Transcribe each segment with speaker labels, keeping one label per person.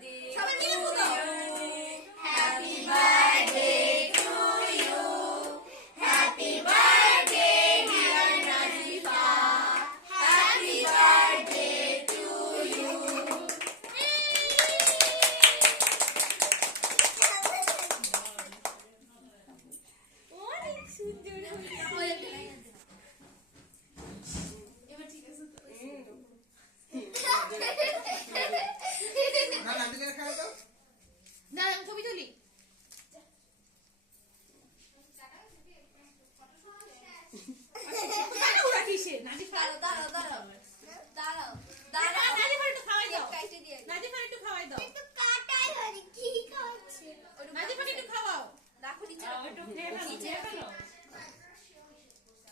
Speaker 1: di না ছবি তুলি।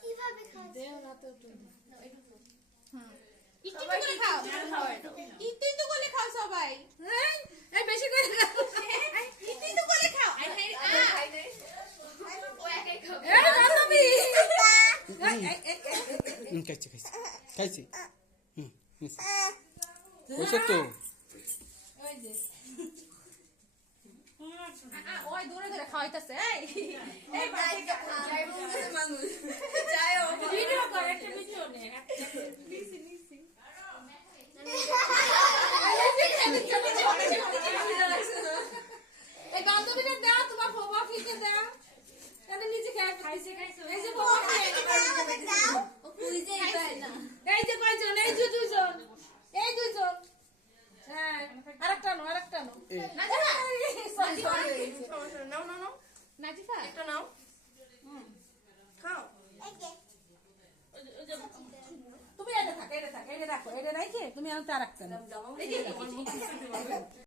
Speaker 2: কীভাবে
Speaker 3: খাও না একটু। খাও।
Speaker 4: হুম খাইছি খাইছি খাইছি হুম হয়েছে তো
Speaker 3: ওই দূরে দূরে খাওয়াইতেছে এই এই
Speaker 5: মানুষ যাই
Speaker 1: ভিডিও করে একটা ভিডিও নে
Speaker 3: এই বান্ধবীটা
Speaker 5: কেন নাও নাও নাও
Speaker 3: নাজিফা
Speaker 5: এটা নাও খাও
Speaker 3: তুমি এটা থাকে এটা থাকে এটা রাখো এটা রাখে তুমি আর রাখতে